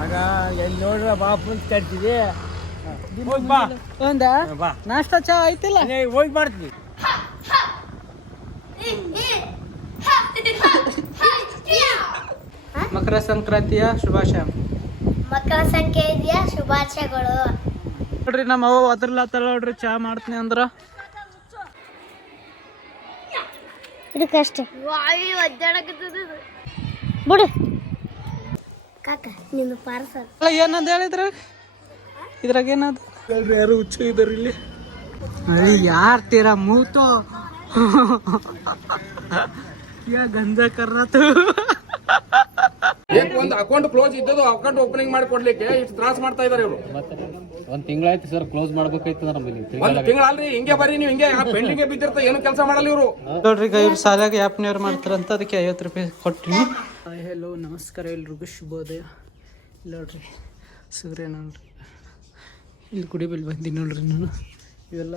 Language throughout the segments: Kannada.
ಆಗ ಎಲ್ಲಿ ನೋಡ್ರ ಬಾಪು ಕಟ್ತಿದೆ ಹೋಗಿ ಬಾ ಒಂದ ಬಾ ನಾಷ್ಟ ಚಾ ಐತಿಲ್ಲ ಹೋಗಿ ಮಾಡ್ತೀವಿ. ಮಕರ ಸಂಕ್ರಾಂತಿಯ ಶುಭಾಶಯ. ಮಕರ ಸಂಕ್ರಾಂತಿಯ ಶುಭಾಶಯಗಳು. ನೋಡ್ರಿ ನಮ್ಮ ಅವ್ವ ಒದರ್ಲಾತಾಳ ನೋಡ್ರಿ ಚಾ ಮಾಡ್ತೀನಿ ಅಂದ್ರ ಇದಕ್ಕಷ್ಟೇ ಬಿಡು ಕಾಕ ನಿನ್ನ ಪಾರ್ಸಲ್ ಏನಂತ ಹೇಳಿದ್ರ ಇದ್ರಾಗ ಏನದ ಯಾರು ಹುಚ್ಚು ಇದಾರ ಇಲ್ಲಿ ಯಾರ್ ತೀರಾ ಮೂತೋ ಯಾ ಗಂಜಾ ಕರ್ನಾತು ಒಂದು ಅಕೌಂಟ್ ಕ್ಲೋಸ್ ಇದ್ದದು ಅಕೌಂಟ್ ಓಪನಿಂಗ್ ಮಾಡಿಕೊಡ್ಲಿಕ್ಕೆ ಇಷ್ಟು ತ್ರಾಸ ಮಾಡ್ತಾ ಇದಾರೆ ಇವರು. ಒಂದ್ ತಿಂಗಳಾಯ್ತು ಸರ್ ಕ್ಲೋಸ್ ಮಾಡ್ಬೇಕಾಯ್ತು ನಮ್ಮಲ್ಲಿ. ಒಂದು ತಿಂಗಳ ಅಲ್ರಿ ಹಿಂಗೆ ಬರ್ರಿ ನೀವು ಹಿಂಗೆ ಪೆಂಡಿಂಗ್ ಬಿದ್ದಿರ್ತ ಏನು ಕೆಲಸ ಮಾಡಲ್ಲ ಇವರು. ನೋಡ್ರಿ ಈಗ ಇವ್ರು ಸಾಲಾಗಿ ಆ್ಯಪ್ನವ್ರು ಮಾಡ್ತಾರಂತ ಅದಕ್ಕೆ 50 ರೂಪಾಯಿ ಕೊಟ್ಟಿನಿ. ಹೆಲೋ ನಮಸ್ಕಾರ ಎಲ್ರಿಗೂ ಶುಭೋದಯ. ನೋಡ್ರಿ ಸೂರ್ಯ ನೋಡ್ರಿ ಇಲ್ಲಿ ಗುಡಿ ಬಲ್ಲಿ ಬಂದೀನಿ ನೋಡ್ರಿ ನಾನು. ಇವೆಲ್ಲ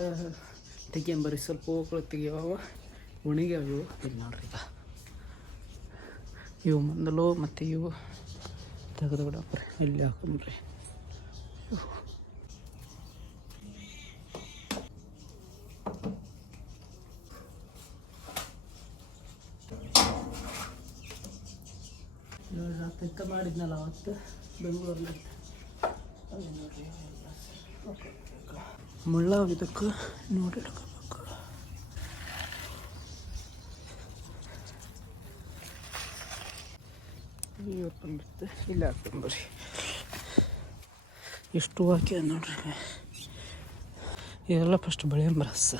ತೆಗಿಯಂಬರಿ ಸ್ವಲ್ಪ ಹೋಗ್ಗಳು ತೆಗಿಯವ ಒಣಗ್ಯಾವ ಇವು. ಇಲ್ಲಿ ನೋಡ್ರಿ ಈಗ ಇವು ಮೊದಲು ಮತ್ತು ಇವು ತೆಗೆದು ಬಿಡಪ್ರಿ ಇಲ್ಲಿ ಹಾಕೊಂಡ್ರಿ. ತೆಕ್ಕ ಮಾಡಿದ್ನಲ್ಲ ಅವತ್ತು ಬೆಂಗಳೂರಲ್ಲಿ ನೋಡ್ರಿ ಮುಳ್ಳ ಇದಕ್ಕೆ ನೋಡಿ ಹಿಡ್ಕೋಬೇಕು. ಇವತ್ತೊಂಬತ್ತು ಇಲ್ಲಿ ಹಾಕೊಂಬರಿ ಎಷ್ಟು ಹಾಕಿ ನೋಡ್ರಿ. ಇದೆಲ್ಲ ಫಸ್ಟ್ ಬೆಳೆಯಂಬ ರಸ.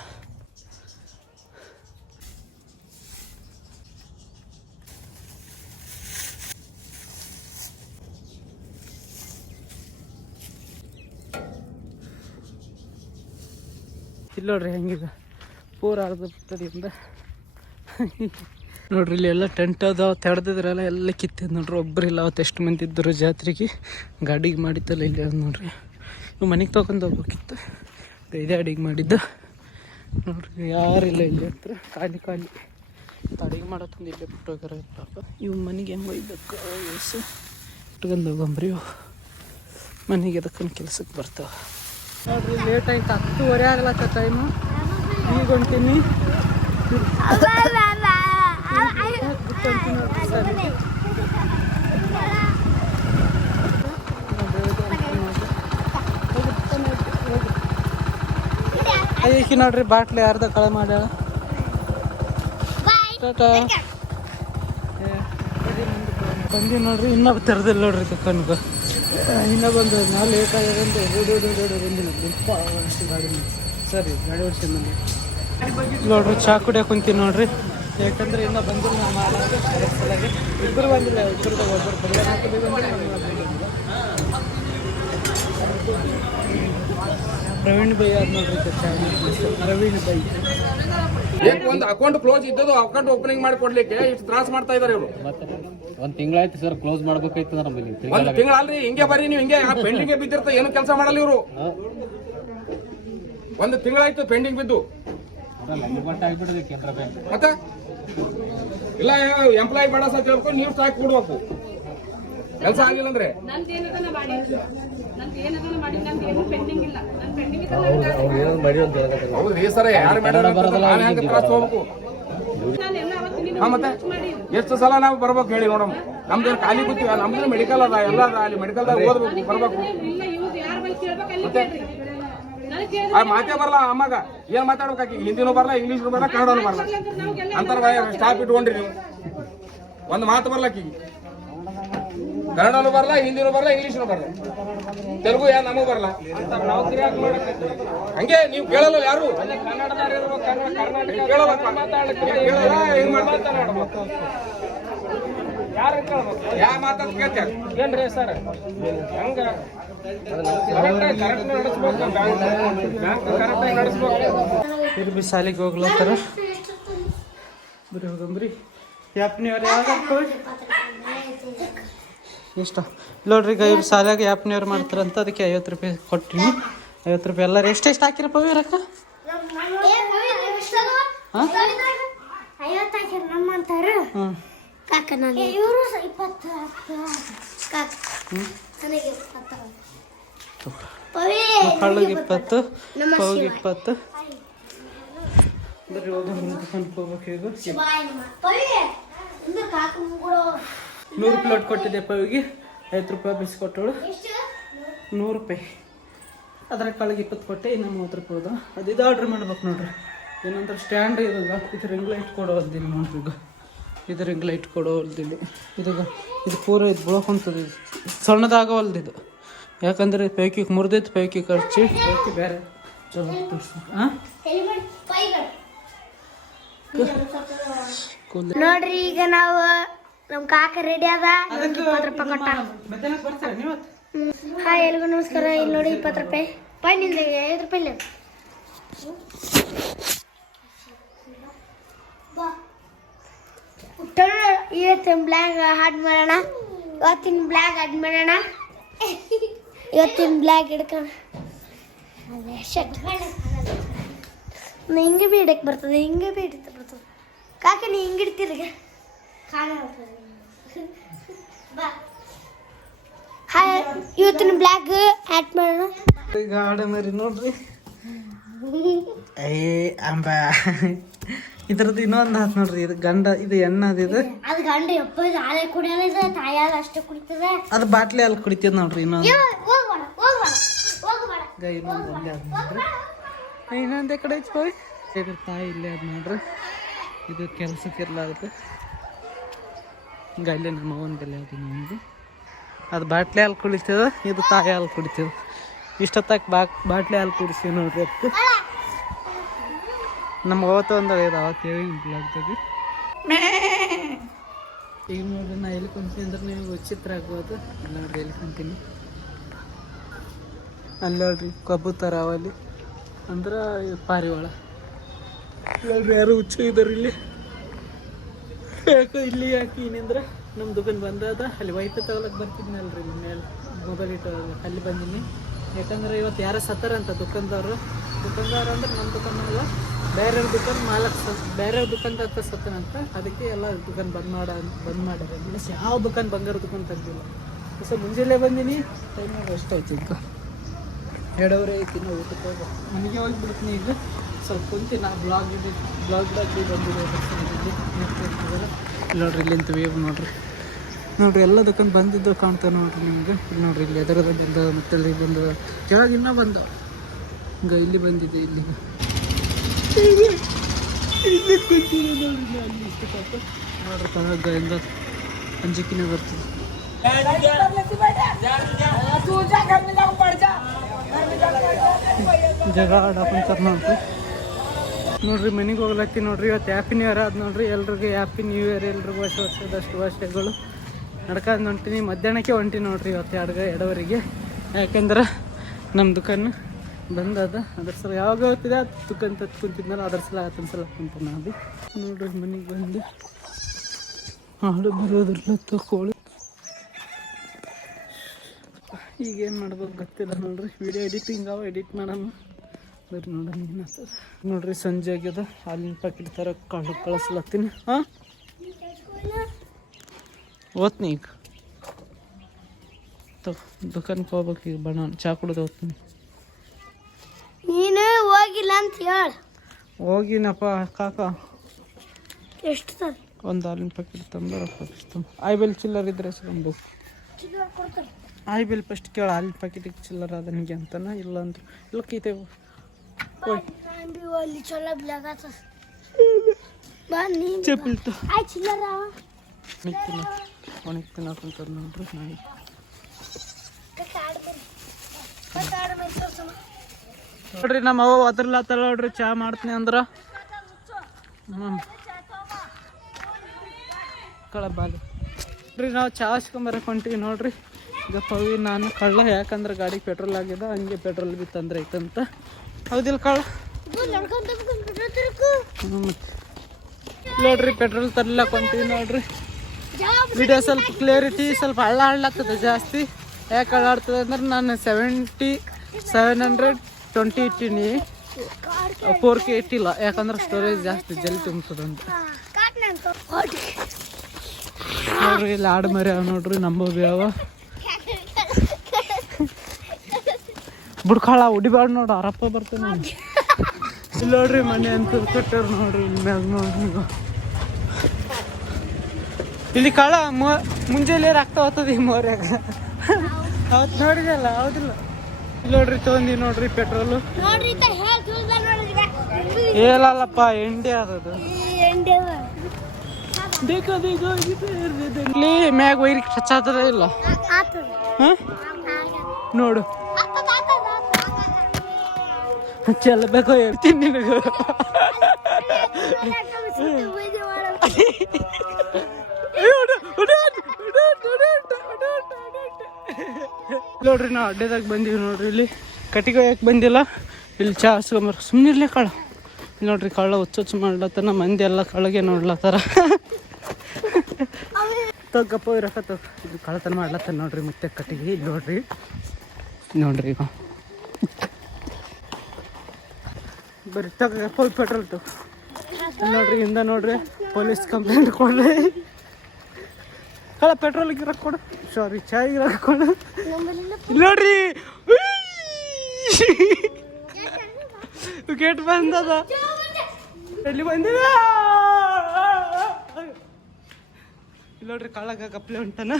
ಇಲ್ಲಿ ನೋಡ್ರಿ ಹೆಂಗಿದೆ ಪೂರ ಅರ್ಧ ಬಿಟ್ಟದಿಂದ ನೋಡ್ರಿ ಇಲ್ಲಿ ಎಲ್ಲ ಟೆಂಟ್ ಅದಾವ ತೆಡ್ದಿದ್ರಲ್ಲ ಎಲ್ಲ ಕಿತ್ತಿದ್ ನೋಡ್ರಿ. ಒಬ್ಬರಿಲ್ಲ ಅವತ್ತು ಎಷ್ಟು ಮಂದಿ ಇದ್ದರು ಜಾತ್ರೆಗೆ ಗಾಡಿಗೆ ಮಾಡಿತ್ತಲ್ಲ ಇಲ್ಲಿ ಅದು ನೋಡ್ರಿ. ಇವು ಮನೆಗೆ ತೊಗೊಂಡು ಹೋಗ್ಬೇಕಿತ್ತು ಇದೇ ಅಡಿಗೆ ಮಾಡಿದ್ದು ನೋಡ್ರಿ. ಯಾರಿಲ್ಲ ಇಲ್ಲಿ ಹತ್ರ ಖಾಲಿ ಖಾಲಿ ಅಡಿಗೆ ಮಾಡೋತಂದು ಇಲ್ಲೇ ಬಿಟ್ಟೋಗ್ಯಾರ ಪಾಪ. ಇವು ಮನೆಗೆ ಹೆಂಗೆ ಒಯ್ಬೇಕು ವಯಸ್ಸು ಇಟ್ಕೊಂಡು ಹೋಗಂಬ್ರಿ. ಇವು ಮನೆಗೆ ಅದಕ್ಕನ್ನು ಕೆಲ್ಸಕ್ಕೆ ಬರ್ತಾವ ನೋಡ್ರಿ. ಲೇಟ್ ಆಯ್ತು 10:30 ಆಗ್ಲತ್ತ ಟೈಮು. ಈಗ ಹೊಂಟೀನಿ ಐಕಿ ನೋಡ್ರಿ ಬಾಟ್ಲಿ ಅರ್ಧ ಕಳೆ ಮಾಡ್ಯಾಳ. ಬಂದಿ ನೋಡ್ರಿ ಇನ್ನೂ ತೆರೆದಿಲ್ಲ ನೋಡ್ರಿ ದುಕಾನ್ಗೆ. ಇನ್ನೂ ಬಂದು ನಾವು ಲೇಟ್ ಆಗ್ಯದಂತ ಬಂದಿಲ್ಲ ಅಷ್ಟು ಗಾಡಿ ಸರಿ ಗಾಡಿ ಓಡಿಸಿ ಬಂದು ನೋಡ್ರಿ ಚಾ ಕುಡಿಯೋಕೆ ಕುಂತೀವಿ ನೋಡ್ರಿ. ಯಾಕಂದ್ರೆ ಇನ್ನೂ ಬಂದಿಲ್ಲ ನಾವು ಮಾಲಾಗಿ ಇಬ್ಬರು ಬಂದಿಲ್ಲ. ಇಬ್ಬರು ಒಬ್ಬರು ಪ್ರವೀಣ್ ಬೈ ಆದ್ ನೋಡ್ರಿ ಚಾ ಪ್ರವೀಣ್ ಬೈ. ಒಂದು ಅಕೌಂಟ್ ಕ್ಲೋಸ್ ಇದ್ದದು ಅಕೌಂಟ್ ಓಪನಿಂಗ್ ಮಾಡಿಕೊಡ್ಲಿಕ್ಕೆ ಇಷ್ಟು ತ್ರಾಸ ಮಾಡ್ತಾ ಇದಾರೆ ಇವರು. ಒಂದ್ ತಿಂಗಳಾಯ್ತು ಸರ್ ಕ್ಲೋಸ್ ಮಾಡ್ಬೇಕಾಯ್ತು ನಮ್ಮಲ್ಲಿ. ಒಂದು ತಿಂಗಳ ಅಲ್ರಿ ಹಿಂಗೆ ಬರ್ರಿ ನೀವು ಹಿಂಗೆ ಪೆಂಡಿಂಗ್ ಬಿದ್ದಿರ್ತ ಏನು ಕೆಲಸ ಮಾಡಲ್ಲ ಇವರು. ಒಂದು ತಿಂಗಳಾಯ್ತು ಪೆಂಡಿಂಗ್ ಬಿದ್ದು. ಆಗ್ಬಿಟ್ಟಿದೆ ಕೇಂದ್ರ ಬ್ಯಾಂಕ್ ಮತ್ತೆ ಇಲ್ಲ ಎಂಪ್ಲಾಯ್ ಬೇಡ ಸರ್ ಹೇಳ್ಕೊಂಡು ನೀವು ಸ್ಟಾಕ್ ಕೊಡ್ಬೇಕು. ಕೆಲಸ ಆಗಿಲ್ಲ ಅಂದ್ರೆ ಹೌದ್ರಿ ಸರ್ ಯಾರು ಹೆಂಗೆ ತ್ರಾಸ ಹೋಗ್ಬೇಕು. ಹಾ ಮತ್ತೆ ಎಷ್ಟು ಸಲ ನಾವು ಬರ್ಬೇಕು ಹೇಳಿ ನೋಡಮ್. ನಮ್ದೇನು ಖಾಲಿ ಕೂತೀವಿ ನಮ್ದು ಮೆಡಿಕಲ್ ಅದ ಎಲ್ಲ ಅದ. ಅಲ್ಲಿ ಮೆಡಿಕಲ್ದಾಗ ಓದ್ಬೇಕು ಬರ್ಬೇಕು. ಮಾತೇ ಬರಲ್ಲ ಅಮ್ಮಾಗ ಏನ್ ಮಾತಾಡ್ಬೇಕಾಕಿ. ಹಿಂದಿನೂ ಬರಲ್ಲ ಇಂಗ್ಲೀಷ್ನು ಬರಲ್ಲ ಕನ್ನಡನೂ ಬರಲ್ಲ ಅಂತಾರ. ಸ್ಟಾಪ್ ಇಟ್ಕೊಂಡ್ರಿ ನೀವು. ಒಂದು ಮಾತು ಬರ್ಲಕ್ಕಿ ಕನ್ನಡನೂ ಬರಲ್ಲ ಹಿಂದಿನೂ ಬರಲ್ಲ ಇಂಗ್ಲೀಷ್ನು ಬರಲ್ಲ ತೆಲುಗು ಯಾರು ನಮಗೂ ಬರಲ್ಲ. ಹಂಗೆ ನೀವು ಕೇಳಲ್ಲ ಯಾರು ಯಾವ ಮಾತಾಡ್ ಕೇಳ್ತಾರೆ ಏನ್ರಿ ಸರ್ ಹಂಗ ಬಿ ಸಾಲಿಗೆ ಹೋಗ್ಲತ್ತಾರ. ಬರೀ ಹೋಗಂಬ್ರಿ ಯಾಪ್ನಿಯವ್ರು ಯಾವಾಗ ಇಷ್ಟ ನೋಡ್ರಿ. ಈಗ ಇವ್ರು ಸಾಲಾಗ ಯಾಪ್ನಿಯವ್ರು ಮಾಡ್ತಾರಂತ ಅದಕ್ಕೆ 50 ರೂಪಾಯಿ ಕೊಟ್ಟಿನಿ. 50 ರೂಪಾಯಿ ಎಲ್ಲರೂ ಎಷ್ಟೆಷ್ಟು ಹಾಕಿರಪ್ಪ ಇವ್ರಕ್ಕ? ನನಗೆ 20 ಪವಿ ಕಳ್ಳಿಗೆ 20 ನಮ್ಮ ಪವಿಗೆ ಶಿವ 20 ಬರ್ರಿ ಹೋಗೋಣ ದುಕಾನ್ಗೆ ಹೋಗ್ಬೇಕು ಈಗ ಶಿವಾಯ ನಮಃ ಪವಿ ಇಂದು ಕಾಕು ಮುಗುಳು 100 ಪ್ಲೇಟ್ ಕೊಟ್ಟಿದ್ದೆ ಪವಿಗೆ 50 ರೂಪಾಯಿ ಬಿಸ್ಕೊಟ್ಟಳು ಎಷ್ಟು 100 ರೂಪಾಯಿ ಅದರ ಕಳ್ಳಿಗೆ 20 ಕೊಟ್ಟೆ ಇನ್ನು 30 ರೂಪಾಯಿ ಅದ ಅದು ಇದು ಆರ್ಡ್ರ್ ಮಾಡ್ಬೇಕು ನೋಡ್ರಿ ಏನಂದ್ರೆ ಸ್ಟ್ಯಾಂಡ್ ಇದಾಗ ಇದು ರಿಂಗ್ ಲೈಟ್ ಕೊಡೋದಿಲ್ಲ ನೋಡ್ರಿ ಈಗ ಇದು ರಿಂಗ್ ಲೈಟ್ ಕೊಡೋದಿಲ್ಲ ಇದು ಪೂರ ಇದು ಬೀಳ್ಕೊಂತದ ಇದು ಸಣ್ಣದಾಗವಲ್ದು ಇದು ಯಾಕಂದ್ರೆ ಪೈಕಿಗೆ ಮುರಿದೈತೆ ಪೈಕಿ ಖರ್ಚು ಪೈಕಿ ಬೇರೆ ಚಲೋ ಹಾಂ ಹೆಲ್ಮೆಟ್ ಪೈಗಳು ನೋಡ್ರಿ ಈಗ ನಾವು ನಮ್ಮ ಕಾಕ ರೆಡಿ ಅದ 20 ರೂಪಾಯಿ ಕೊಟ್ಟ ಮಧ್ಯಾಹ್ನಕ್ಕೆ ಬರ್ತಾರೆ ನೀವು ಹಾಯ್ ಎಲ್ರಿಗೂ ನಮಸ್ಕಾರ ಇಲ್ಲಿ ನೋಡಿ 20 ರೂಪಾಯಿ ಪಾಯ್ ನಿಂದ 5 ರೂಪಾಯಿ ಇಲ್ಲ ಇವತ್ತಿನ ಬ್ಲಾಗ್ ಹಾಡ್ ಮಾಡೋಣ ಇವತ್ತಿನ ಬ್ಲಾಗ್ ಹಿಡ್ಕೊಂಡು ಹಿಂಗೆ ಬಿ ಹಿಡಕ್ಕೆ ಬರ್ತದೆ ಹಿಂಗೆ ಬಿ ಹಿಡಿತ ಬರ್ತದೆ ಕಾಕ ನೀ ಹಿಂಗೆ ಹಿಡ್ತೀರಿ ಹಾಯ್ ಇವತ್ತಿನ ಬ್ಲಾಗ್ ಆ್ಯಡ್ ಮಾಡೋಣ ಈಗ ಆಡ ಮರಿ ನೋಡ್ರಿ ಅಂಬ ಇದ್ರದ್ದು ಇನ್ನೊಂದು ಹಾತ್ ನೋಡ್ರಿ ಇದು ಗಂಡ ಇದು ಎಣ್ಣೆ ಇದು ಅದು ಗಂಡ ಎಪ್ಪ ಹಾಲೆ ಕುಡಿಯೋದ ತಾಯಾದ ಅಷ್ಟೇ ಕುಡಿತದೆ ಅದು ಬಾಟ್ಲಿ ಅಲ್ಲಿ ಕುಡಿತದ ನೋಡ್ರಿ ಇನ್ನೊಂದು ಹೋಗ್ಬೇಡ ಇನ್ನೊಂದು ಅಲ್ಲೇ ಅದ ನೋಡ್ರಿ ಇನ್ನೊಂದೇ ಕಡೆ ಹೋಗಿ ಇದ್ರ ತಾಯಿ ಇಲ್ಲೇ ಅದ ನೋಡ್ರಿ ಇದು ಕೆಲ್ಸಕ್ಕೆ ಇರ್ಲಾಗುತ್ತೆ ಈಗ ಅಲ್ಲೇ ನಮ್ಮ ಅವನ ಬೆಲೆ ಅದು ನಮ್ಮದು ಅದು ಬಾಟ್ಲಿ ಹಾಲು ಕುಡಿತದ ಇದು ತಾಯಿ ಹಾಲು ಕುಡಿತದ ಇಷ್ಟೊತ್ತಾಗ ಬಾಟ್ಲಿ ಹಾಲು ಕುಡಿಸ್ತೀವಿ ನೋಡ್ರಿ ಅದಕ್ಕೆ ನಮ್ಗೆ ಅವತ್ತು ಒಂದಾಗ ಇದು ಅವತ್ತು ಹೇಳಿ ಆಗ್ತದೆ ಈಗ ನೋಡ್ರಿ ನಾ ಎಲ್ಲಿ ಕುಂತೀನಿ ಅಂದ್ರೆ ನೀವು ವಿಚಿತ್ರ ಆಗ್ಬೋದು ಅಲ್ಲಿ ನೋಡ್ರಿ ಎಲ್ಲಿ ಕುಂತೀನಿ ಅಲ್ಲಿ ನೋಡ್ರಿ ಕಬೂತರ ಅವಲ್ಲಿ ಅಂದ್ರೆ ಪಾರಿವಾಳ ನೋಡ್ರಿ ಯಾರು ಹುಚ್ಚು ಇದ್ದಾರೆ ಇಲ್ಲಿ ಯಾಕೆ ಇಲ್ಲಿ ಯಾಕೆ ಏನಂದ್ರೆ ನಮ್ಮ ದುಕಾನ್ ಬಂದದ ಅಲ್ಲಿ ವೈಫೈ ತಗೊಳಕ್ಕೆ ಬರ್ತಿದ್ನಲ್ರಿ ಮೇಲೆ ಮೊಬೈಲ್ ಇಟ್ಟು ಅಲ್ಲಿ ಬಂದೀನಿ ಯಾಕಂದ್ರೆ ಇವತ್ತು ಯಾರೋ ಸತ್ತಾರಂತ ದುಕಾನ್ದವರು ಅಂದ್ರೆ ನಮ್ಮ ದುಕಾನಲ್ಲ ಬೇರೆಯವ್ರ ದುಕಾನ್ ಬೇರೆಯವ್ರ ದುಕಾನ್ದ ಸತ್ತನಂತ ಅದಕ್ಕೆ ಎಲ್ಲ ದುಕಾನ್ ಬಂದ್ ಮಾಡ್ಯಾರ ಮೀನ್ಸ್ ಯಾವ ದುಕಾನ್ ಬಂಗಾರ ದುಕಾನ್ ತೆಗ್ದಿಲ್ಲ ಸೊ ಮುಂಜಾನೆ ಬಂದೀನಿ ಟೈಮಾಗ ಎಷ್ಟು ಆಯ್ತು ಈಗ 2:30 ಐತಿ ನಾವು ಊಟಕ್ಕೆ ಹೋಗಿ ಮನೆಗೆ ಹೋಗಿಬಿಡ್ತೀನಿ ಈಗ ಸ್ವಲ್ಪ ಕುಂತಿ ನಾ ಬ್ಲಾಗ್ ಬಂದಿದೆ ನೋಡ್ರಿ ಇಲ್ಲಿಂತ ವೇವ್ ನೋಡ್ರಿ ಎಲ್ಲ ದುಕಾನ್ ಬಂದಿದ್ದು ಕಾಣ್ತಾವೆ ನೋಡ್ರಿ ನಿಮ್ಗೆ ಇಲ್ಲಿ ನೋಡ್ರಿ ಇಲ್ಲಿ ಎದರದ ಬಂದ ಮತ್ತೆ ಇಲ್ಲಿ ಬಂದ ಕೆಳಗ ಇನ್ನೂ ಬಂದ ಈಗ ಇಲ್ಲಿ ಬಂದಿದೆ ಇಲ್ಲಿ ಕುಂತಿದೆ ನೋಡ್ರಿ ಅಲ್ಲಿ ಇಷ್ಟು ಪಾಪ ನೋಡ್ರಿ ತಳಗ ಹೆಂಗ ಅಂಜಿಕಿನೇ ಬರ್ತದೆ ಜಗ ಆಡಾಕಂತಾರ ನೋಡ್ರಿ ಮನೆಗೆ ಹೋಗ್ಲತ್ತಿ ನೋಡ್ರಿ ಇವತ್ತು ಹ್ಯಾಪಿ ನ್ಯೂ ಇಯರ್ ಆದ ನೋಡ್ರಿ ಎಲ್ರಿಗೂ ಹ್ಯಾಪಿ ನ್ಯೂ ಇಯರ್ ಎಲ್ರಿಗೂ ವರ್ಷದ ಶುಭಾಶಯಗಳು ನಡ್ಕೊಂಡು ಹೊಂಟೀನಿ ಮಧ್ಯಾಹ್ನಕ್ಕೆ ಹೊಂಟೀನಿ ನೋಡ್ರಿ ಇವತ್ತು 2:30 ಯಾಕೆಂದ್ರೆ ನಮ್ಮ ದುಕಾನು ಬಂದದ ಅದ್ರ ಸಲ ಯಾವಾಗ ಹೋಗ್ತಿದೆ ಅದು ದುಕಾನ್ ತತ್ತು ಕುಂತಿದ್ನಲ್ಲ ಅದ್ರ ಸಲ ಸಲ ಕುಂತೀನಿ ಅದು ನೋಡ್ರಿ ಮನೆಗೆ ಬಂದು ಹಾಡು ಬರೋದ್ರಲ್ಲ ತಗೊಳ್ಳಿ ಈಗೇನು ಮಾಡ್ಬೇಕು ಗೊತ್ತಿಲ್ಲ ನೋಡ್ರಿ ವಿಡಿಯೋ ಎಡಿಟಿಂಗ್ ಎಡಿಟ್ ಮಾಡೋಣ ಬರ್ರಿ ನೋಡೋಣ ಏನಾಗ್ತದೆ ನೋಡ್ರಿ ಸಂಜೆ ಆಗ್ಯದ ಹಾಲಿನ ಪ್ಯಾಕೆಟ್ ಥರ ಕಳಿಸ್ಲತ್ತೀನಿ ಹಾಂ ಓದ್ತೀನಿ ಈಗ ದುಕಾನ್ಗೆ ಹೋಗ್ಬೇಕು ಈಗ ಬಣ್ಣ ಚಾ ಕುಡಿದು ಓದ್ತೀನಿ ನೀನು ಹೋಗಿಲ್ಲ ಅಂತ ಹೇಳು ಹೋಗಿನಪ್ಪ ಕಾಕ ಎಷ್ಟು ಸರ್ ಒಂದು ಹಾಲಿನ ಪ್ಯಾಕೆಟ್ ತಂದು ರೊಕ್ಕ ಐಬೆಲ್ ಚಿಲ್ಲರ್ ಇದ್ರೆ ಸಿಗಂಬು ಐಬೆಲ್ ಫಸ್ಟ್ ಕೇಳ ಹಾಲಿನ ಪ್ಯಾಕೆಟಿಗೆ ಚಿಲ್ಲರ್ ಅದ ನಿಮಗೆ ಅಂತಾನ ಇಲ್ಲ ಅಂದ್ರೆ ಇಲ್ಲ ಕೈತೇವು ಅಲ್ಲಿ ಚಲೋ ಬ್ಲಾಗ್ ಚಪ್ಪಲ್ತು ಆಯ್ ಚಿಲ್ಲರ ಒಣಗಿ ತಿನ್ನಕಂತದ ನೋಡ್ರಿ ನಾನು ನೋಡ್ರಿ ನಮ್ಮ ಅವ್ವ ಅದ್ರಲ್ಲ ನೋಡ್ರಿ ಚಾ ಮಾಡ್ತೀನಿ ಅಂದ್ರ ಕಳಬಾಲು ನೋಡ್ರಿ ನಾವು ಚಾ ಹಚ್ಕೊಂಬರಕ್ಕೆ ಹೊಂಟಿವಿ ನೋಡ್ರಿ ಈಗ ಪವಿ ನಾನು ಕಳ್ಳ ಯಾಕಂದ್ರೆ ಗಾಡಿಗೆ ಪೆಟ್ರೋಲ್ ಆಗಿದೆ ಹಂಗೆ ಪೆಟ್ರೋಲ್ ಬಿ ತೊಂದರೆ ಐತಂತ ಹೌದಿಲ್ಲ ಕಳ್ಳ ನೋಡ್ರಿ ಪೆಟ್ರೋಲ್ ತರ್ಲಕ್ಕೆ ಹೊಂಟಿವಿ ನೋಡ್ರಿ ವಿಡಿಯೋ ಸ್ವಲ್ಪ ಕ್ಲಿಯರಿಟಿ ಸ್ವಲ್ಪ ಹಳ್ಳಾಡ್ಲತ್ತದ ಜಾಸ್ತಿ ಯಾಕೆ ಹಳ್ಳಾಡ್ತದೆ ಅಂದ್ರೆ ನಾನು 720 ಇಟ್ಟೀನಿ 4K ಇಟ್ಟಿಲ್ಲ ಯಾಕಂದ್ರೆ ಸ್ಟೋರೇಜ್ ಜಾಸ್ತಿ ಜಲ್ದಿ ತುಂಬ್ತದಂತ ನೋಡ್ರಿ ಇಲ್ಲಿ ಆಡು ಮರಿ ಅವ ನೋಡ್ರಿ ನಂಬೋಬಿ ಅವ ಬುಡ್ಕಾಳ ಉಡಿಬಾರ್ದು ನೋಡು ಅರಪ್ಪ ಬರ್ತಾನೆ ಇಲ್ಲಿ ನೋಡ್ರಿ ಮನೆ ಅಂತ ಕಟ್ಟಾರ ನೋಡ್ರಿ ಇಲ್ಲಿ ಮ್ಯಾಗ ನೋಡ್ರಿ ಇಲ್ಲಿ ಕಾಳ ಮುಂಜಾನೆ ರಕ್ತ ಹೋಗ್ತದ ಈ ಮೋರ್ಯಾಗ ಅವತ್ತು ನೋಡಿದಲ್ಲ ಹೌದಿಲ್ಲ ಇಲ್ಲಿ ನೋಡ್ರಿ ತೊಗೊಂಡಿ ನೋಡ್ರಿ ಪೆಟ್ರೋಲು ಹೇಳಲ್ಲಪ್ಪ ಎಂಡಿ ಅದದು ಇಲ್ಲಿ ಮ್ಯಾಗ ಒಯ್ರಿ ಹಚ್ಚಾತದ ಇಲ್ಲ ನೋಡು ಚೆಲ್ಲಬೇಕು ಹೇಳ್ತೀನಿ ನಿನಗ ನೋಡ್ರಿ ನಾವು ಅಡ್ಡದಾಗ ಬಂದೀವಿ ನೋಡ್ರಿ ಇಲ್ಲಿ ಕಟ್ಟಿಗೆ ಯಾಕೆ ಬಂದಿಲ್ಲ ಇಲ್ಲಿ ಚಾ ಹಸ್ಕೊಂಬರ್ ಸುಮ್ಮನಿರ್ಲಿ ಕಾಳ ನೋಡ್ರಿ ಕಳ್ಳ ಹುಚ್ಚು ಮಾಡ್ಲತ್ತನ ಮಂದಿ ಎಲ್ಲ ಕಳ್ಳಗೆ ನೋಡ್ಲತ್ತಾರ ತಗಪ್ಪ ಇರಕತ್ತ ಇದು ಕಳ್ಳತನ ಮಾಡ್ಲತ್ತಾರ ನೋಡ್ರಿ ಮತ್ತೆ ಕಟ್ಟಿಗೆ ಇಲ್ಲಿ ನೋಡ್ರಿ ಈಗ ಬರ್ರಿ ತಗಪ್ಪ ಪೆಟ್ರೋಲ್ ನೋಡ್ರಿ ಹಿಂದ ನೋಡ್ರಿ ಪೊಲೀಸ್ ಕಂಪ್ಲೇಂಟ್ ಕೊಡ್ರಿ ಕಳ್ಳ ಪೆಟ್ರೋಲ್ಗೆ ಇರಕ್ಕೆ ಕೊಡು ಸಾರಿ ಚಾಯ್ಗೆ ಇರಕ್ಕೆ ಕೊಡು ನೋಡ್ರಿ ಗೇಟ್ ಬಂದದ ಎಲ್ಲಿ ಬಂದಿವ ನೋಡ್ರಿ ಕಾಳಗ ಕಪ್ಲೆ ಉಂಟನ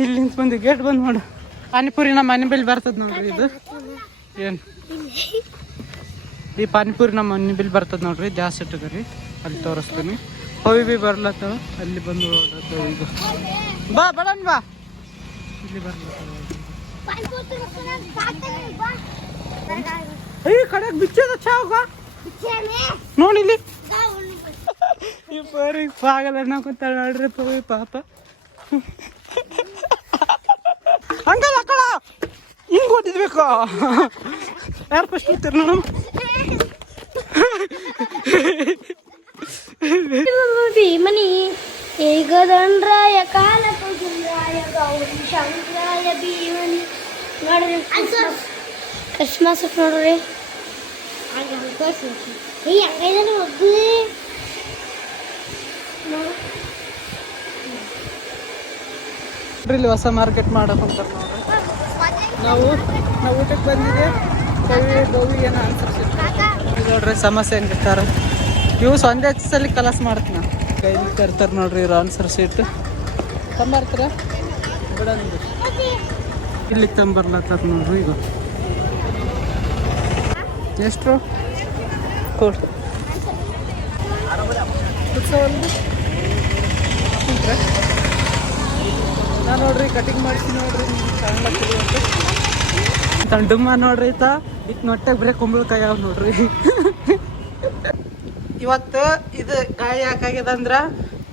ಇಲ್ಲಿ ನಿಂತು ಬಂದು ಗೇಟ್ ಬಂದ್ ಮಾಡು ಪಾನಿಪುರಿ ನಮ್ಮ ಮನೆ ಬಲ್ಲಿ ಬರ್ತದ ನೋಡ್ರಿ ಇದು ಏನು ಈ ಪಾನಿಪುರಿ ನಮ್ಮ ಮನೆ ಬಲ್ಲಿ ಬರ್ತದ ನೋಡ್ರಿ ಜಾಸ್ತಿ ಇಟ್ಟದ್ರಿ ಅಲ್ಲಿ ತೋರಿಸ್ತೀನಿ ಹೋಗಿ ಬಿ ಬರ್ಲತ್ತವ ಅಲ್ಲಿ ಬಂದು ಈಗ ಬಾ ಬಡನ್ ಬಾ ಇಲ್ಲಿ ಬರ್ಲತ್ತವ ಈ ಕಡೆಗೆ ಬಿಚ್ಚದ ಚಾವ್ಗ ನೋಡಿಲಿ ಈ ಪರಿಗೆ ಪಾಗಲ ಅನ್ನಕುತ್ತಾಳ ನೋಡ್ರಿ ಪವಿ ಪಾಪ ಹಂಗಲ್ಲ ಕಳ ಹಿಂಗೆ ಓದಿದ್ಬೇಕು ಯಾರು ಫಸ್ಟ್ ಇರ್ತಾರೆ ನೋಡು ಭೀಮನಿ ಏಕದಂಡ್ರಾಯ ಕಾಲಕುಂದ್ರಾಯ ಗೌರಿ ಶಂಕರಾಯ ಭೀಮನಿ ನೋಡ್ರಿ ಕ್ರಿಸ್ಮಸ್ ನೋಡ್ರಿ ಇಲ್ಲಿ ಹೊಸ ಮಾರ್ಕೆಟ್ ಮಾಡಕ್ ಅಂತಾರೆ ನೋಡ್ರಿ ನಾವು ಊಟಕ್ಕೆ ಬಂದಿದೆ ಗೋವಿಗೆ ಏನೋ ಆನ್ಸರ್ ನೋಡ್ರಿ ಸಮಸ್ಯೆ ಹೆಂಗಿರ್ತಾರ ಇವು ಒಂದೇ ಸಲ ಕಲಸ್ ಮಾಡ್ತೀನಿ ನಾ ಕೈಲಿ ತರ್ತಾರೆ ನೋಡ್ರಿ ಇವ್ರು ಆನ್ಸರ್ ಶೀಟ್ ತಂಬರ್ತಾರ ಬಿಡ ಇಲ್ಲಿಗೆ ತಂಬರ್ಲತ್ತಾರ ನೋಡ್ರಿ ಈಗ ಎಷ್ಟು ಕೊಡು ನಾ ನೋಡ್ರಿ ಕಟಿಂಗ್ ಮಾಡ್ತೀನಿ ನೋಡ್ರಿ ತಂಡುಮ್ಮ ನೋಡ್ರಿ ಈತ ಇತ್ ನೊಟ್ಟೆಗೆ ಬರೀ ಕುಂಬಳಕಾಯಿ ಯಾವ ನೋಡ್ರಿ ಇವತ್ತು ಇದು ಗಾಯ ಯಾಕಾಗ್ಯದ ಅಂದ್ರ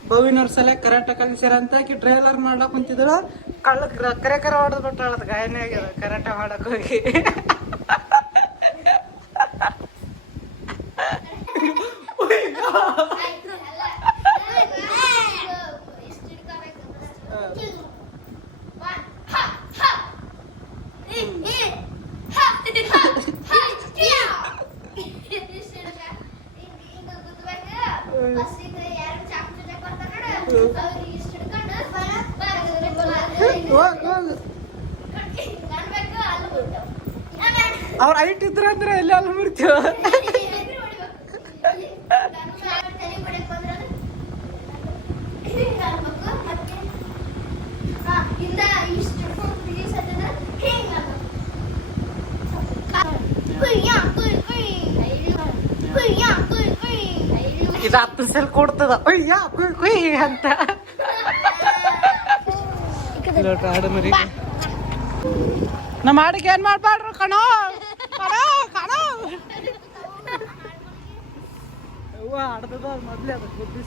ಬೋವಿನವ್ರ ಸಲ ಕರಾಟ ಕಲಿಸ್ಯಾರಂತ ಆಕಿ ಟ್ರೈಲರ್ ಮಾಡ್ಲಕ್ ಕುಂತಿದ್ರು ಕಳ್ಳ ಕರೆ ಹೊಡೆದ್ ಬಿಟ್ಟಾಳದ ಗಾಯನೇ ಆಗ್ಯದ ಕರಾಟ ಮಾಡಕ್ ಹೋಗಿ ಅವ್ರ ಐಟ್ ಇದ್ರ ಅಂದ್ರೆ ಎಲ್ಲ ಅಲ್ಲ ಮುಡ್ತೀವ ಇದು 10 ಸಲ ಕೊಡ್ತದ ಅಯ್ಯ ಕುಯ್ ಅಂತ ಆಡು ಮರಿ ನಮ್ಮ ಆಡಿಗೆ ಏನ್ ಮಾಡ್ಬಾರ್ರು ಕಣೋ ಕಣೋ ಕಣೋ ಅವ್ವ ಆಡ್ದದ ಮೊದ್ಲೇ ಅದ ಬುದ್ಧಿ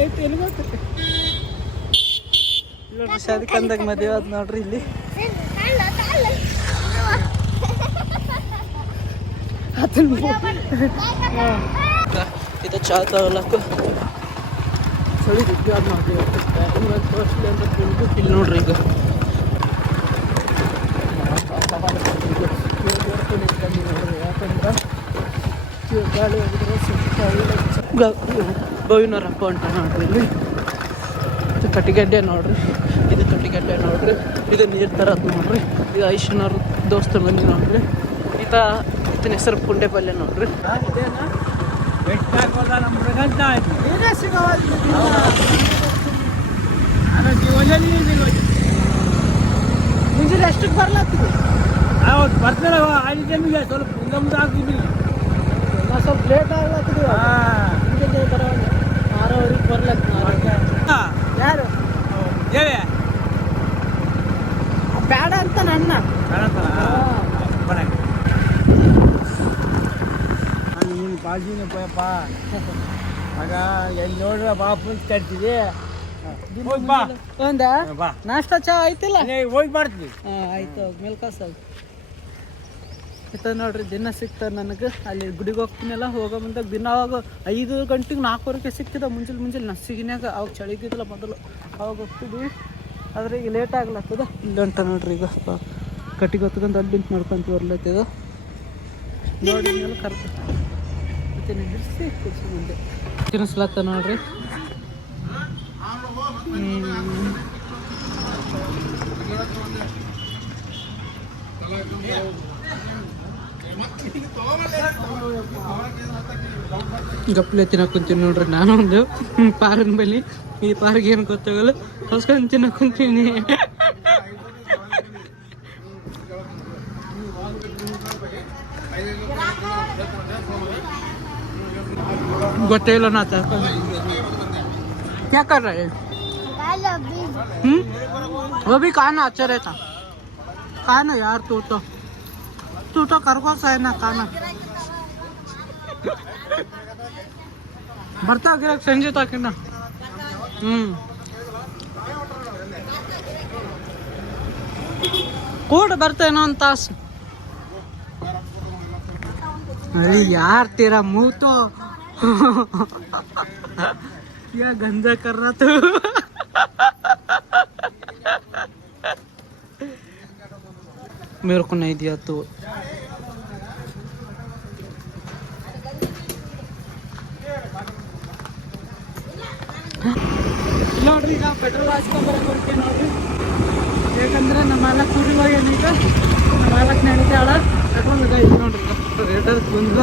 ಐತಿ ಏನು ಗೊತ್ತ ನೋಡ್ರಿ ಶಾದಿ ಕಂದಾಗ ಮದುವೆ ಆದ್ ನೋಡ್ರಿ ಇಲ್ಲಿ ಇದು ಚಾ ತಗೊಳಕು ಚಳಿ ದುಡ್ಡು ಅದು ಮಾಡ್ತೀವಿ ಅಂತ ಇಲ್ಲಿ ನೋಡ್ರಿ ಈಗ ಯಾಕಂದ್ರೆ ಗಾಳಿ ಹೋಗಿದ್ರೆ ಗೋವಿನವ್ರ ಹಬ್ಬ ಉಂಟ ನೋಡ್ರಿ ಇಲ್ಲಿ. ಇದು ಕಟ್ಟಿಗಡ್ಡೆ ನೋಡ್ರಿ, ಇದು ಕಟ್ಟಿಗಡ್ಡೆ ನೋಡ್ರಿ, ಇದು ನೀರು ತರದು ನೋಡ್ರಿ, ಇದು ಐಶನವ್ರ ದೋಸ್ತ ಮನೆ ನೋಡ್ರಿ, ಇದನ್ನ ಹೆಸರು ಪುಂಡೆ ಪಲ್ಯ ನೋಡ್ರಿ. ಮುಂಜಾನೆ ಎಷ್ಟಕ್ಕೆ ಬರ್ಲಾಗ್ತದೆ? ಬರ್ತಾರೆ ಐದು ಟೈಮಿಗೆ ಸ್ವಲ್ಪ ಮುಂದೆ ಆಗ್ತೀವಿ. ಸ್ವಲ್ಪ ಲೇಟ್ ಆಗ್ಲಾಗ್ತದೆ. ಮುಂಜಾನೆ ಬರೋ 6:00 ಬರ್ಲಾಗ್ತದೆ. ಯಾರು ಬೇಡ ಅಂತ ನನ್ನ ನೀನು ಬಾಜಿನ ಪಯಪ್ಪ ಆಗ ಎಲ್ಲಿ ನೋಡ್ರ ಬಾಪು ತರ್ತೀವಿ. ಹೋಗಿ ಬಾ ಒಂದ ಬಾ ನಾಷ್ಟ ಚಾ ಐತಿಲ್ಲ? ಹೋಗಿ ಮಾಡ್ತೀವಿ. ಆಯ್ತು ಮೇಲ್ಕಾಸ ಆಯ್ತು ನೋಡ್ರಿ. ದಿನ ಸಿಗ್ತದೆ ನನಗೆ ಅಲ್ಲಿ ಗುಡಿಗೆ ಹೋಗ್ತೀನಲ್ಲ, ಹೋಗೋ ಮುಂದಾಗ ದಿನ ಅವಾಗ 5 ಗಂಟೆಗೆ 4:00 ಸಿಗ್ತಿದ್ದ. ಮುಂಜಾನೆ ನಸಿಗಿನ್ಯಾಗ ಅವಾಗ ಚಳಿಗಿದ್ದಿಲ್ಲ ಮೊದಲು, ಅವಾಗ ಹೋಗ್ತಿದ್ವಿ. ಆದರೆ ಈಗ ಲೇಟ್ ಆಗ್ಲತ್ತದ. ಇಲ್ಲಿ ಉಂಟ ನೋಡ್ರಿ, ಈಗ ಕಟ್ಟಿಗೆ ಹೊತ್ಕೊಂಡು ಅಲ್ಲಿ ನಿಂತು ಮಾಡ್ಕೊಂತ ಬರ್ಲತ್ತದ ನೋಡಿ. ಮೇಲೆ ಕರ್ತ ಮತ್ತೆ ನಿಲ್ಲಿಸಿ ಕುರ್ಸಿ ಮುಂದೆ ತಿನ್ನಿಸ್ಲತ್ತ ನೋಡ್ರಿ. ಗಪ್ಲೆ ತಿನ್ನಕ್ ಕುಂತೀನಿ ನೋಡ್ರಿ. ನಾನು ಒಂದು ಪಾರಿನ ಬಳಿ, ಈ ಪಾರಿಗೆ ಏನು ಗೊತ್ತಾಗಲ್ಲ, ಹೊಸ್ಕೊಂಡು ತಿನ್ನಕ್ ಕುಂತೀನಿ. ಗೊತ್ತೇ ಇಲ್ಲ ನಾ क्या कर रहे हैं? वो भी खाना अच्छा रहता, खाना यार. तू तो करको सा है ना खाना. ಬರ್ತಾ ಗಿರಕ್ ಸಂಜೆ ತಾಕಿನ. ಕೂಡ ಬರ್ತೇನೋ ಒಂದು ತಾಸು. अरे यार तेरा मुंह तो क्या गंदा कर रहा तू. मेरे को नहीं दिया तो. ನೋಡ್ರಿ ಈಗ ಪೆಟ್ರೋಲ್ ಹಾಕ್ಸ್ಕೊಂಬರಕ್ಕೆ ಬರ್ತೀವಿ ನೋಡ್ರಿ. ಯಾಕಂದ್ರೆ ನಮ್ಮ ಮಾಲಕ್ ಊರಿಗೆ ಹೋಗ್ಯಾನೀಗ, ನಮ್ಮ ಮಾಲಕ್ ನಡೀತಾಳ ತಗೊಂಡು ಇದು ನೋಡ್ರಿ. ರೇಟರ್ ಬಂದ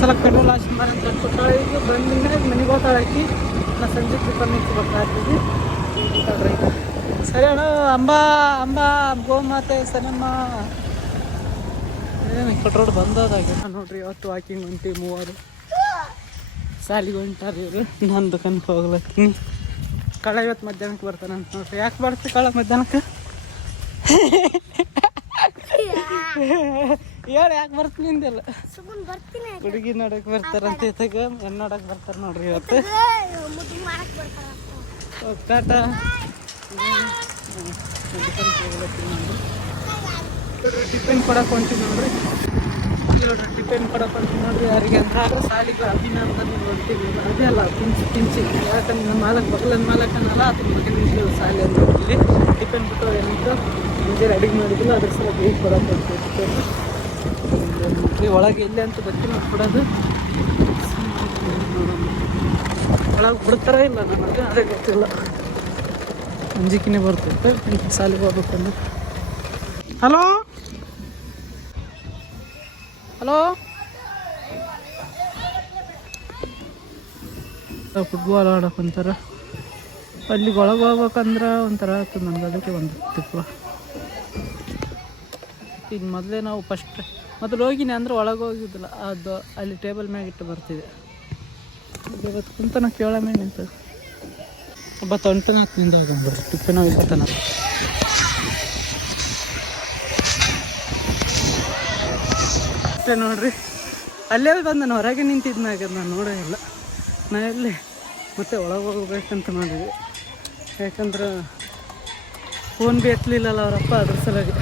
ಸಲ ಪೆಟ್ರೋಲ್ ಹಾಕ್ಸ್ಕೊಂಬರಂತ ಕೊಟ್ಟಾಳೆ. ಈಗ ಬಂದಿನ ಮನೆಗೆ ಹೋಗ್ತಾಳೆ ಹಾಕಿ. ನಾ ಸಂಜೆ ಟಿಫನ್ ಇಟ್ಟು ಬರ್ತಾಯಿರ್ತೀವಿ ನೋಡ್ರಿ. ಸರಿ ಅಣ್ಣ. ಅಂಬಾ ಗೋಮಾತೆ ಸನಮ್ಮ ಏನು ಪೆಟ್ರೋಲ್ ಬಂದದಾಗೆ ನೋಡ್ರಿ. ಇವತ್ತು ವಾಕಿಂಗ್ ಹೊಂಟಿ 3 ಸಾಲಿಗೆ ಹೊಂಟಾರ ಇವರು. ನಾನು ದುಕಾನಕ್ಕೆ ಹೋಗ್ಲತ್ತೀನಿ. ಕಳ ಇವತ್ತು ಮಧ್ಯಾಹ್ನಕ್ಕೆ ಬರ್ತಾನಂತ ನೋಡ್ರಿ. ಯಾಕೆ ಬರ್ತೀವಿ ಕಳ ಮಧ್ಯಾಹ್ನಕ್ಕೆ? ಹೇಳಿ ಯಾಕೆ ಬರ್ತೀನಿ ಅಂದೆಲ್ಲ. ಹುಡುಗಿ ನೋಡಕ್ ಬರ್ತಾರಂತ ಇತ್ತಾಗ ಹೆಣ್ಣು ನೋಡಕ್ ಬರ್ತಾರ ನೋಡ್ರಿ ಇವತ್ತು. ಟಾಟಾ. ಟಿಫಿನ್ ಕೊಡಕ್ಕೆ ಹೊಂಟಿವಿ ನೋಡ್ರಿ. ಟಿಫಿನ್ ಕೊಡಕ್ಕೆ ಹೊಂಟಿವಿ ನೋಡ್ರಿ. ಯಾರಿಗೆ ಅಂದ್ರೆ ಸಾಲಿಗೆ ಅಭಿನಂದನೆ ನೋಡ್ತೀವಿ. ಅದೇ ಅಲ್ಲ ಕಿಂಚಿ ಯಾಕಂದ್ರೆ ನಮ್ಮ ಮಾಲಕ್ ಬಗಲನ್ ಮಾಲಕನಲ್ಲ, ಅದ್ರ ಮಗನಿಗೆ ಸಾಲಿ ಅಂತ ಇಲ್ಲಿ ಟಿಫಿನ್ ಬಿಟ್ಟು ಏನಂತ ಮುಂಜಾನೆ ಅಡುಗೆ ಮಾಡಿದಿಲ್ಲ, ಅದ್ರ ಸಲ ಬೇಗ ಕೊಡಕ್ಕೆ ಹೊಂಟಿವಿ. ಒಳಗೆ ಎಲ್ಲಿ ಅಂತ ಗೊತ್ತಿಲ್ಲ ಕೊಡೋದು. ಒಳಗೆ ಬಿಡ್ತಾರ ಇಲ್ಲ ನನಗೆ ಅದೇ ಗೊತ್ತಿಲ್ಲ. ಅಂಜಿಕೆನೇ ಬರ್ತೈತೆ ಸಾಲಿಗೆ ಹೋಗ್ಬೇಕಂದ್ರೆ. ಹಲೋ ಫುಟ್ಬಾಲ್ ಆಡೋಕೆ ಅಂತಾರ. ಅಲ್ಲಿಗೆ ಒಳಗೆ ಹೋಗ್ಬೇಕಂದ್ರೆ ಒಂಥರ ಆಗ್ತದೆ ನನಗೆ. ಅದಕ್ಕೆ ಒಂದು ತಿಪ್ಪ. ಈಗ ಮೊದಲೇ ನಾವು ಮೊದಲು ಹೋಗಿನಿ ಅಂದ್ರೆ ಒಳಗೆ ಹೋಗಿದ್ದಿಲ್ಲ. ಅದು ಅಲ್ಲಿ ಟೇಬಲ್ ಮ್ಯಾಗ ಇಟ್ಟು ಬರ್ತಿದೆ. ಇವತ್ತು ಕುಂತನ ಕೇಳ ಮ್ಯಾಗ ನಿಂತ ಒಬ್ಬ ತೊಂಟನ ತಿಂದ ಆಗಂಬರ್ರಿ. ಟಿಪ್ಪನ ಇಪ್ಪತ್ತನ ಅಷ್ಟೇ ನೋಡ್ರಿ. ಅಲ್ಲೇ ಬಂದು ನಾನು ಹೊರಗೆ ನಿಂತಿದ್ನಾಗ ನಾನು ನೋಡೇ ಇಲ್ಲ. ನಾನು ಎಲ್ಲಿ ಮತ್ತೆ ಒಳಗೆ ಹೋಗ್ಬೇಕಂತ ಮಾಡಿದ್ವಿ. ಯಾಕಂದ್ರೆ ಫೋನ್ ಭೀ ಎತ್ತಲಿಲ್ಲಲ್ಲ ಅವರಪ್ಪ, ಅದ್ರ ಸಲುವಾಗಿ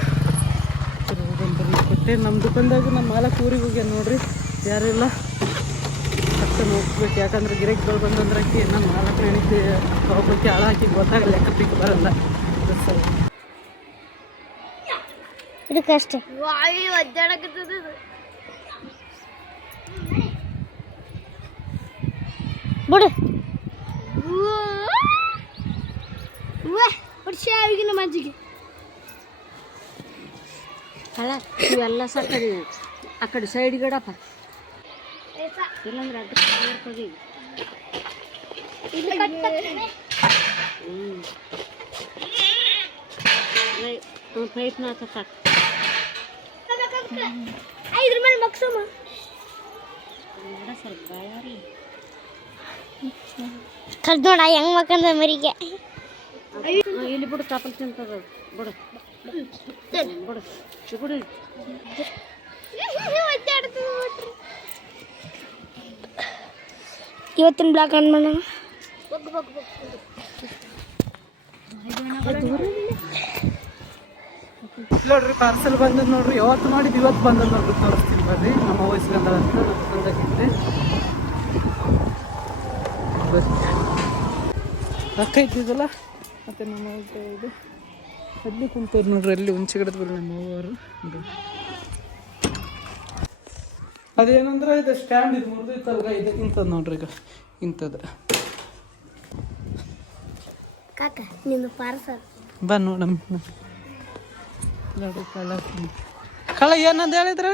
ಕೊಟ್ಟೆ. ನಮ್ಮ ದುಕಾನ್ದಾಗ ನಮ್ಮ ಮಾಲಕ್ ಊರಿಗೆ ಹೋಗ್ಯಾನ ನೋಡ್ರಿ. ಯಾರಿಲ್ಲ ಅಷ್ಟು ಹೋಗ್ಬೇಕು. ಯಾಕಂದ್ರೆ ಗಿರಾಕಿಗಳು ಬಂದಂದ್ರೆ ಅಕ್ಕಿ ನಮ್ಮ ಮಾಲಕ್ ನೆನಪಿ ಹೋಗ್ಬೇಕು. ಹಾಳು ಹಾಕಿ ಗೊತ್ತಾಗಲ್ಲ, ಲೆಕ್ಕ ಪಿಕ್ ಬರಲ್ಲ. ಅದ್ರ ಸಲುವಾಗಿ ಇದು ಕಷ್ಟ. ಬಿಡು ಶಾವಿಗಿನ ಮಜ್ಜಿಗೆ ಅಲ್ಲ ಇವೆಲ್ಲ ಸಕ್ಕರೆ ಆ ಕಡೆ ಸೈಡ್ ಗಿಡಪ್ಪ ಇಲ್ಲಂದ್ರೆ ಅದು ಪೈಪ್ನ ಸಾಕು 5 ರೂಪಾಯಿ ಬಕ್ಸಮ್ಮ ಸ್ವಲ್ಪ ಬಾಯಾರಿ ಕರ್ದು ನೋಡ ಹೆಂಗ್ ಮಕ್ಕಂದ ಮರಿಗೆ ಇಲ್ಲಿ ಬಿಡು ಕಾಪಲ್ ತಿಂತದ ಬಿಡು ಬಿಡು ಬಿಡು ಇವತ್ತಿನ ಬ್ಲಾಕ್ ಆನ್ ಮಾಡೋಣ ನೋಡ್ರಿ ಪಾರ್ಸೆಲ್ ಬಂದದ್ ನೋಡ್ರಿ ಯಾವತ್ತು ಮಾಡಿದ್ದು ಇವತ್ತು ಬಂದದ್ ನೋಡ್ರಿ ತೋರಿಸ್ತೀನಿ ಬರ್ರಿ ನಮ್ಮ ವಯಸ್ಸಿಗಂತ ಬಂದೈತಿ ರೊಕ್ಕ ಇದ್ದಿದ್ದಲ್ಲ ಮತ್ತೆ ನಮ್ಮ ಇದು ಅಲ್ಲಿ ಕುಂತವ್ರು ನೋಡ್ರಿ ಅಲ್ಲಿ ಹುಂಚೆ ಗಿಡದ ಬರೋ ನಮ್ಮ ಅವ್ವರು ಅದೇನಂದ್ರೆ ಇದು ಸ್ಟ್ಯಾಂಡ್ ಇದು ಮುರಿದಿತ್ತಲ್ಗ ಇದು ಇಂಥದ್ದು ನೋಡ್ರಿ ಈಗ ಇಂಥದ್ದು ಕಾಕ ನಿನ್ನ ಪಾರ್ಸಲ್ ಬಾ ನೋಡಮ್ಮ ನೋಡ್ರಿ ಕಳ್ಳ ಏನಂತ ಹೇಳಿದ್ರ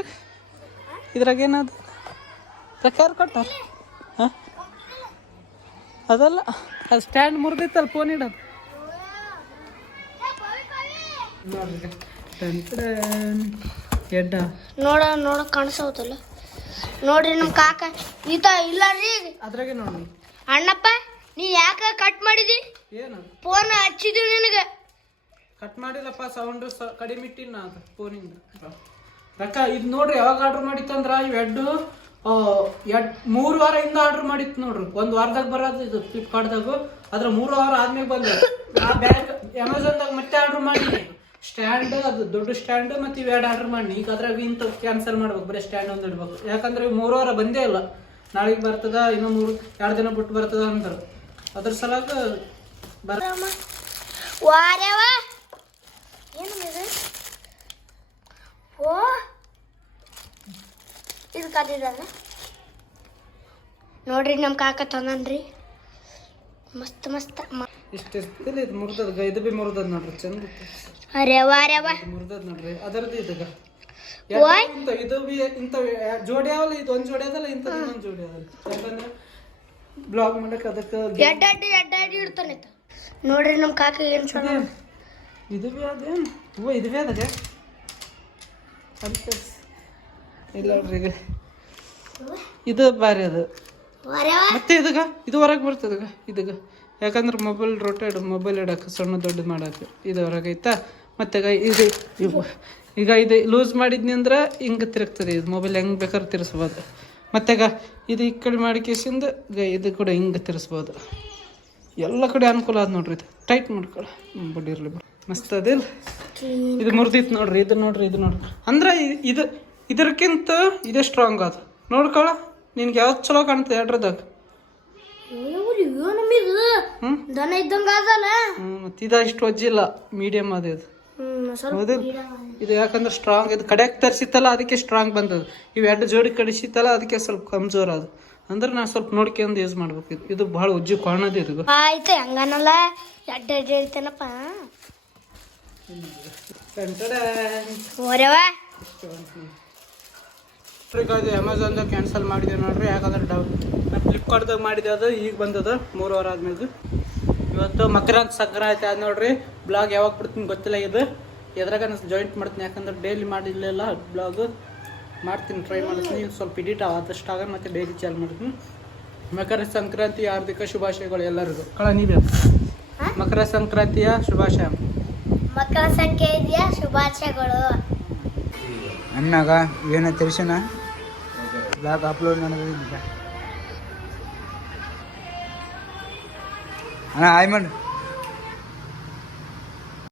ಇದ್ರಾಗ ಏನದು ರೊಕ್ಕ ಯಾರು ಕೊಟ್ಟಾರ ಹಾಂ ಅದಲ್ಲ ಅದು ಸ್ಟ್ಯಾಂಡ್ ಮುರಿದಿತ್ತಲ್ಲ ಫೋನ್ ಇಡೋದು ನೋಡ್ರಿ ಎಡ್ಡ ನೋಡ ಕಾಣಿಸೋತಲ್ಲ ನೋಡ್ರಿ ನಮ್ಮ ಕಾಕ ಈತ ಇಲ್ಲ ರೀ ಅದ್ರಾಗೆ ನೋಡಿ ಅಣ್ಣಪ್ಪ ನೀ ಯಾಕ ಕಟ್ ಮಾಡಿದಿ ಏನು ಫೋನ್ ಹಚ್ಚಿದೀವಿ ನಿನಗೆ ಕಟ್ ಮಾಡಿಲ್ಲಪ್ಪ ಸೌಂಡ್ ಕಡಿಮೆ ಇಟ್ಟಿನ ಅದು ಫೋನಿಂದ ರೊಕ್ಕ ಇದು ನೋಡ್ರಿ ಯಾವಾಗ ಆರ್ಡ್ರ್ ಮಾಡಿತ್ತಂದ್ರ ಇವು ಎರಡು 3 ವಾರದಿಂದ ಆರ್ಡ್ರ್ ಮಾಡಿತ್ತು ನೋಡ್ರಿ 1 ವಾರದಾಗ ಬರೋದು ಇದು ಫ್ಲಿಪ್ಕಾರ್ಟ್ದಾಗ ಅದ್ರ 3 ವಾರ ಆದ್ಮೇಲೆ ಬಂದ ಆ ಬ್ಯಾಗ್ ಅಮೆಝಾನ್ದಾಗ ಮತ್ತೆ ಆರ್ಡ್ರ್ ಮಾಡಿ ಸ್ಟ್ಯಾಂಡ್ ಅದು ದೊಡ್ಡ ಸ್ಟ್ಯಾಂಡ್ ಮತ್ತೆ ಇವೆರಡು ಆರ್ಡ್ರ್ ಮಾಡಿ ಈಗ ಅದ್ರಾಗ ಇಂಥ ಕ್ಯಾನ್ಸಲ್ ಮಾಡ್ಬೇಕು ಬರೀ ಸ್ಟ್ಯಾಂಡ್ ಒಂದು ಇಡ್ಬೇಕು ಯಾಕಂದ್ರೆ 3 ವಾರ ಬಂದೇ ಇಲ್ಲ ನಾಳೆಗೆ ಬರ್ತದ ಇನ್ನೂ 2 ದಿನ ಬಿಟ್ಟು ಬರ್ತದ ಅಂತಾರೆ ಅದ್ರ ಸಲಾಗ ವಾರ್ಯವ ಏನು ಓ ಇದು ಕದಿದಾನ ನೋಡ್ರಿ ನಮ್ಮ ಕಾಕ ತಂದನ್ರಿ ಮಸ್ತ್ ಮಸ್ತ್ ಇಷ್ಟು ಇದು ಮುರಿದದ ಇದು ಬಿ ಮುರಿದದ ನೋಡ್ರಿ ಚಂದ ಅರೆವ ಮುರಿದದ ನೋಡ್ರಿ ಅದರದ್ದು ಇದೀಗ ಇದು ಬಿ ಇಂಥ ಜೋಡಿ ಅವಲ್ಲ ಇದು ಒಂದು ಜೋಡಿ ಅದಲ್ಲ ಇಂಥದ್ದು ಇನ್ನೊಂದು ಜೋಡಿ ಅದಲ್ಲ ಯಾಕಂದ್ರೆ ಬ್ಲಾಗ್ ಮಾಡಕ್ಕೆ ಅದಕ್ಕೆ ಎಡ್ಡಾಡಿ ಇಡ್ತಾನೆ ನೋಡ್ರಿ ನಮ್ಮ ಕಾಕ ಏನು ಚಲೋ ಇದು ಬಿ ಅದೇನು ಹೂವು ಇದು ಬಿ ಅದಾಗ ಇಲ್ಲ ನೋಡ್ರಿ ಈಗ ಇದು ಭಾರಿ ಅದು ಮತ್ತೆ ಇದಗ ಇದು ಹೊರಗೆ ಬರ್ತದಗ ಇದಗ ಯಾಕಂದ್ರೆ ಮೊಬೈಲ್ ರೊಟೇಡ್ ಮೊಬೈಲ್ ಇಡಕ್ಕೆ ಸಣ್ಣ ದೊಡ್ಡ ಮಾಡಕ್ಕೆ ಇದು ಹೊರಗೆ ಐತಾ ಮತ್ತೆ ಇದು ಈಗ ಇದು ಲೂಸ್ ಮಾಡಿದ್ನಿ ಅಂದ್ರೆ ಹಿಂಗೆ ತಿರುಗ್ತದೆ ಇದು ಮೊಬೈಲ್ ಹೆಂಗೆ ಬೇಕಾದ್ರೆ ತಿರ್ಸ್ಬೋದು ಮತ್ತೆ ಇದು ಈ ಕಡೆ ಮಾಡಿಕೇಸಿಂದ ಇದು ಕೂಡ ಹಿಂಗೆ ತಿರ್ಸ್ಬೋದು ಎಲ್ಲ ಕಡೆ ಅನುಕೂಲ ಆದ ನೋಡ್ರಿ ಇದು ಟೈಟ್ ಮಾಡ್ಕೊಳ್ಳ ಬಡ್ಡಿ ಇರಲಿ ಬಿಡು ಮಸ್ತ್ ಅದಿಲ್ಲ ಇದು ಮುರಿದಿತ್ತು ನೋಡ್ರಿ ಇದು ನೋಡ್ರಿ ಅಂದ್ರೆ ಇದು ಇದಕ್ಕಿಂತ ಇದೇ ಸ್ಟ್ರಾಂಗ್ ಅದು ನೋಡ್ಕೊಳ ನಿನ್ಗೆ ಯಾವ್ದು ಚಲೋ ಕಾಣ್ತದೆ ಎರಡ್ರದಾಗ ದನ ಇದ್ದಂಗ ಅದಲ್ಲ ಮತ್ತೆ ಇದು ಅಷ್ಟು ವಜ್ಜಿಲ್ಲ ಮೀಡಿಯಮ್ ಅದ ಇದು ಹೌದಿಲ್ಲ ಇದು ಯಾಕಂದ್ರೆ ಸ್ಟ್ರಾಂಗ್ ಇದು ಕಡೆಗೆ ತರಿಸಿತ್ತಲ್ಲ ಅದಕ್ಕೆ ಸ್ಟ್ರಾಂಗ್ ಬಂದದು ಇವು 2 ಜೋಡಿ ಕಡಿಸಿತ್ತಲ್ಲ ಅದಕ್ಕೆ ಸ್ವಲ್ಪ ಕಮ್ಜೋರ್ ಅದು ಅಂದ್ರೆ ನಾ ಸ್ವಲ್ಪ ನೋಡ್ಕೊಂಡು ಯೂಸ್ ಮಾಡ್ಬೇಕು ಇದು ಭಾಳ ಉಜ್ಜಿ ಕಾಣೋದು ಇದು ಆಯ್ತು ಹಂಗನಲ್ಲ ಎಡ್ಡ ಹೇಳ್ತೇನಪ್ಪ ಓರವ ಅದು ಅಮೆಝಾನ್ದಾಗ ಕ್ಯಾನ್ಸಲ್ ಮಾಡಿದೆ ನೋಡ್ರಿ ಯಾಕಂದ್ರೆ ನಾ ಫ್ಲಿಪ್ಕಾರ್ಟ್ದಾಗ ಮಾಡಿದೆ ಅದು ಈಗ ಬಂದದ 3 ವಾರ ಆದ್ಮೇಲೆ ಇವತ್ತು ಸಂಕ್ರಾಂತಿ ಆದ ನೋಡ್ರಿ ಬ್ಲಾಗ್ ಯಾವಾಗ ಬಿಡ್ತೀನಿ ಗೊತ್ತಿಲ್ಲ ಇದು ಎದ್ರಾಗ ನಾನು ಜಾಯಿಂಟ್ ಮಾಡ್ತೀನಿ ಯಾಕಂದ್ರೆ ಡೈಲಿ ಮಾಡಿರಲಿಲ್ಲ ಬ್ಲಾಗ್ ಮಾಡ್ತೀನಿ ಟ್ರೈ ಮಾಡ್ತೀನಿ ಸ್ವಲ್ಪ ಎಡಿಟ್ ಆದಷ್ಟು ಆಗ ಮತ್ತೆ ಡೈಲಿ ಚಾಲು ಮಾಡ್ತೀನಿ ಮಕರ ಸಂಕ್ರಾಂತಿ ಹಾರ್ದಿಕ ಶುಭಾಶಯಗಳು ಎಲ್ಲರಿಗೂ ನೀವೇ ಮಕರ ಸಂಕ್ರಾಂತಿಯ ಶುಭಾಶಯ ಮಕರ ಸಂಕ್ರಾಂತಿಯ ಶುಭಾಶಯಗಳು ಅಣ್ಣಾಗ ಏನೋ ತಿಳಿಸೋಣ ಬ್ಲಾಗ್ ಅಪ್ಲೋಡ್ ಮಾಡೋದಿಲ್ಲ ಅಣ್ಣ ಆಯ್ ಮಾಡು